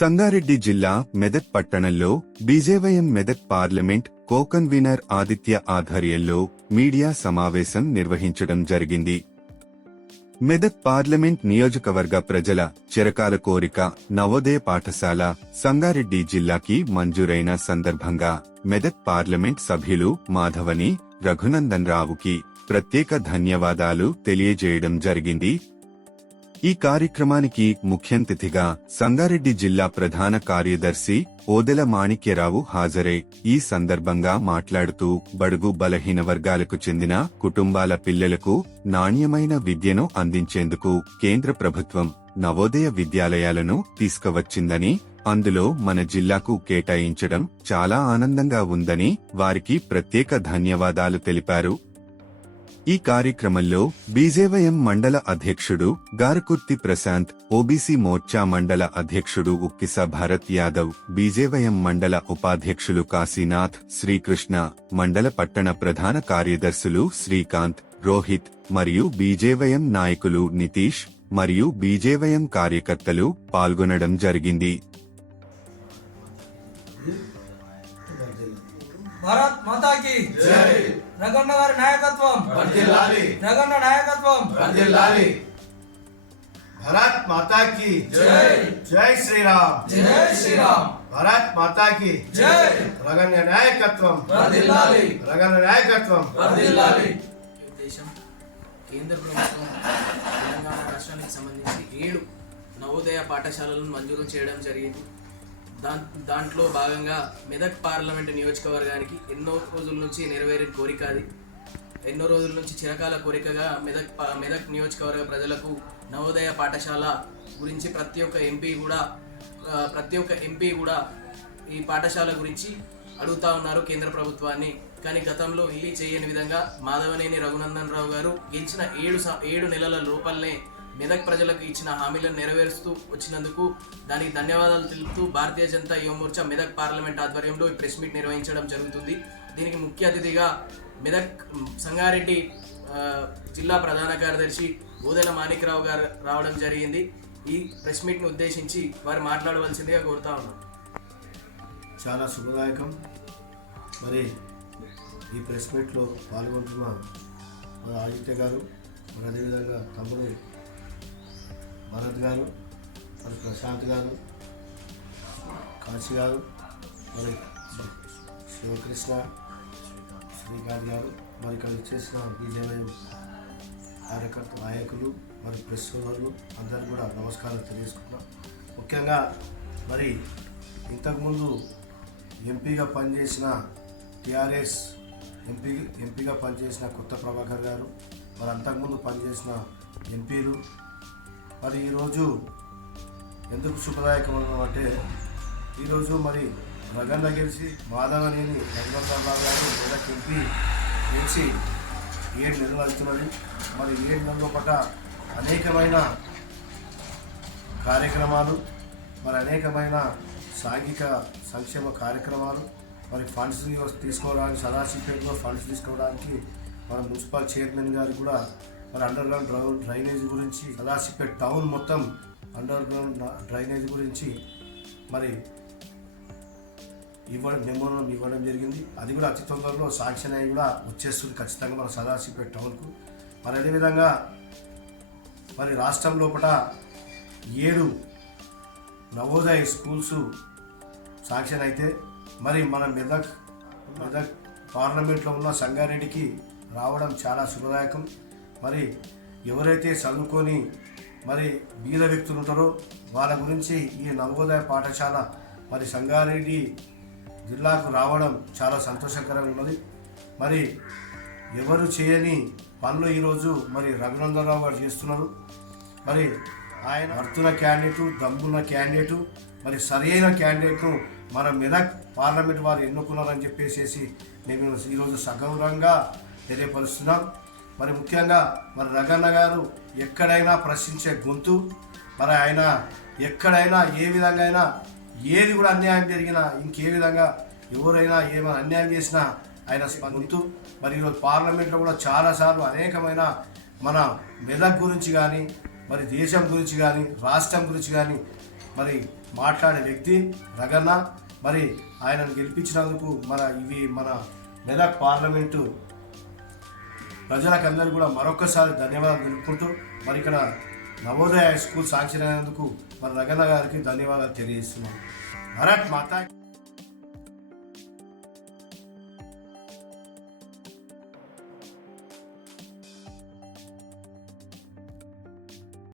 సంగారెడ్డి జిల్లా మెదక్ పట్టణంలో BJYM Medak parliament co convener Aditya ఆధ్వర్యంలో మీడియా సమావేశం నిర్వహించడం జరిగింది. మెదక్ పార్లమెంట్ నియోజకవర్గ ప్రజల చిరకాల కోరిక నవోదయ పాఠశాల సంగారెడ్డి జిల్లాకి మంజూరైన సందర్భంగా మెదక్ పార్లమెంట్ సభ్యులు మాధవని రఘునందన్ రావుకి ప్రత్యేక ధన్యవాదాలు తెలియజేయడం జరిగింది. ఈ కార్యక్రమానికి ముఖ్యంతిథిగా సంగారెడ్డి జిల్లా ప్రధాన కార్యదర్శి ఓదెల మాణిక్యరావు హాజరై. ఈ సందర్భంగా మాట్లాడుతూ బడుగు బలహీన వర్గాలకు చెందిన కుటుంబాల పిల్లలకు నాణ్యమైన విద్యను అందించేందుకు కేంద్ర ప్రభుత్వం నవోదయ విద్యాలయాలను తీసుకువచ్చిందని అందులో మన జిల్లాకు కేటాయించడం చాలా ఆనందంగా ఉందని వారికి ప్రత్యేక ధన్యవాదాలు తెలిపారు. ఈ కార్యక్రమంలో బీజేవయం మండల అధ్యక్షుడు గారకుర్తి ప్రశాంత్ ఓబీసీ మోర్చా మండల అధ్యక్షుడు ఉక్కిస భారత్ యాదవ్ బీజేవయం మండల ఉపాధ్యక్షులు కాశీనాథ్ శ్రీకృష్ణ మండల పట్టణ ప్రధాన కార్యదర్శులు శ్రీకాంత్ రోహిత్ మరియు బీజేవయం నాయకులు నితీష్ మరియు బీజేవయం కార్యకర్తలు పాల్గొనడం జరిగింది. భారత్ మాతాకి రగన్న గారి నాయకత్వం. రగన్న నాయకత్వం. భరత్ మాతా की జై. జై శ్రీరామ్. జై శ్రీరామ్. భరత్ మాతా की జై. రగన్య నాయకత్వం. రగన్య నాయకత్వం. ఉద్దేశం కేంద్ర ప్రభుత్వం తెలంగాణ రాష్ట్రానికి సంబంధించి ఏడు నవోదయ పాఠశాలలను మంజూరు చేయడం జరిగింది. దాంట్లో భాగంగా మెదక్ పార్లమెంటు నియోజకవర్గానికి ఎన్నో రోజుల నుంచి నెరవేరిన కోరిక అది. ఎన్నో రోజుల నుంచి చిరకాల కోరికగా మెదక్ మెదక్ నియోజకవర్గ ప్రజలకు నవోదయ పాఠశాల గురించి ప్రతి ఒక్క ఎంపీ కూడా ప్రతి ఒక్క ఎంపీ కూడా ఈ పాఠశాల గురించి అడుగుతా ఉన్నారు కేంద్ర ప్రభుత్వాన్ని. కానీ గతంలో వెళ్ళి చేయని విధంగా మాధవనేని రఘునందన్ రావు గారు గెలిచిన ఏడు ఏడు నెలల లోపలనే మెదక్ ప్రజలకు ఇచ్చిన హామీలను నెరవేరుస్తూ వచ్చినందుకు దానికి ధన్యవాదాలు తెలుపుతూ భారతీయ జనతా యువ మోర్చా మెదక్ పార్లమెంట్ ఆధ్వర్యంలో ఈ ప్రెస్ మీట్ నిర్వహించడం జరుగుతుంది. దీనికి ముఖ్య అతిథిగా మెదక్ సంగారెడ్డి జిల్లా ప్రధాన కార్యదర్శి బోదెల మాణిక్రావు గారు రావడం జరిగింది. ఈ ప్రెస్ మీట్ను ఉద్దేశించి వారు మాట్లాడవలసిందిగా కోరుతా ఉన్నాం. చాలా శుభదాయకం. మరి ఈ ప్రెస్ మీట్లో పాల్గొంటున్న మన ఆదిత్య గారు మరి అదేవిధంగా తమ్ముడు భరత్ గారు మరి ప్రశాంత్ గారు కాశీ గారు మరి శివకృష్ణ శ్రీకాంత్ గారు మరి ఇక్కడ వచ్చేసిన బీజేపీ కార్యకర్త నాయకులు మరి ప్రెస్ వాళ్ళు అందరికీ కూడా నమస్కారం తెలియజేసుకున్నాం ముఖ్యంగా మరి ఇంతకుముందు ఎంపీగా పనిచేసిన టీఆర్ఎస్ ఎంపీ ఎంపీగా పనిచేసిన కొత్త ప్రభాకర్ గారు మరి అంతకుముందు పనిచేసిన ఎంపీలు మరి ఈరోజు ఎందుకు శుభదాయకం అంటే ఈరోజు మరి రగన్న గెలిచి మాధవనేని రఘునందరావు గారు మెదక్ ఎంపీ గెలిచి ఏడు నెలలు అవుతున్నది. మరి ఏడు నెలల పట అనేకమైన కార్యక్రమాలు మరి అనేకమైన సాంఘిక సంక్షేమ కార్యక్రమాలు మరి ఫండ్స్ తీసుకోవడానికి సదాశివపేటలో ఫండ్స్ తీసుకోవడానికి మన మున్సిపల్ చైర్మన్ గారు కూడా మరి అండర్ గ్రౌండ్ డ్రైనేజ్ గురించి సదాశివపేట టౌన్ మొత్తం అండర్ గ్రౌండ్ డ్రైనేజ్ గురించి మరి ఇవ్వడం మెమోరం ఇవ్వడం జరిగింది. అది కూడా అతి తొందరలో సాంక్షన్ అయి కూడా వచ్చేస్తుంది ఖచ్చితంగా మన సదాశివపేట టౌన్కు మరి అదేవిధంగా మరి రాష్ట్రం లోపల ఏడు నవోదయ స్కూల్స్ శాంక్షన్ అయితే మరి మన మెదక్ మెదక్ పార్లమెంట్లో ఉన్న సంగారెడ్డికి రావడం చాలా శుభదాయకం. మరి ఎవరైతే చదువుకొని మరి బీద వ్యక్తులు ఉంటారో వాళ్ళ గురించి ఈ నవోదయ పాఠశాల మరి సంగారెడ్డి జిల్లాకు రావడం చాలా సంతోషకరంగా ఉన్నది. మరి ఎవరు చేయని పనులు ఈరోజు మరి రఘునందనరావు గారు చేస్తున్నారు. మరి ఆయన వర్తున్న క్యాండిడేటు దమ్మున్న క్యాండిడేటు మరి సరైన క్యాండిడేట్ను మన మెదక్ పార్లమెంట్ వారు ఎన్నుకున్నారని చెప్పేసి నేను ఈరోజు సగౌరవంగా తెలియపరుస్తున్నాం. మరి ముఖ్యంగా మరి రగన్న గారు ఎక్కడైనా ప్రశ్నించే గొంతు మరి ఆయన ఎక్కడైనా ఏ విధంగా అయినా ఏది కూడా అన్యాయం జరిగినా ఇంకే విధంగా ఎవరైనా ఏమైనా అన్యాయం చేసినా ఆయన స్పందిస్తూ మరి ఈరోజు పార్లమెంట్లో కూడా చాలాసార్లు అనేకమైన మన మెదక్ గురించి కానీ మరి దేశం గురించి కానీ రాష్ట్రం గురించి కానీ మరి మాట్లాడే వ్యక్తి రగన్న. మరి ఆయనను గెలిపించినందుకు మన ఇవి మన మెదక్ పార్లమెంటు ప్రజలకందరూ కూడా మరొకసారి ధన్యవాదాలు తెలుపుకుంటూ మరి ఇక్కడ నవోదయ స్కూల్ సాక్షి అయినందుకు మన రగన్న గారికి ధన్యవాదాలు తెలియజేస్తున్నాం. భరత్ మాతా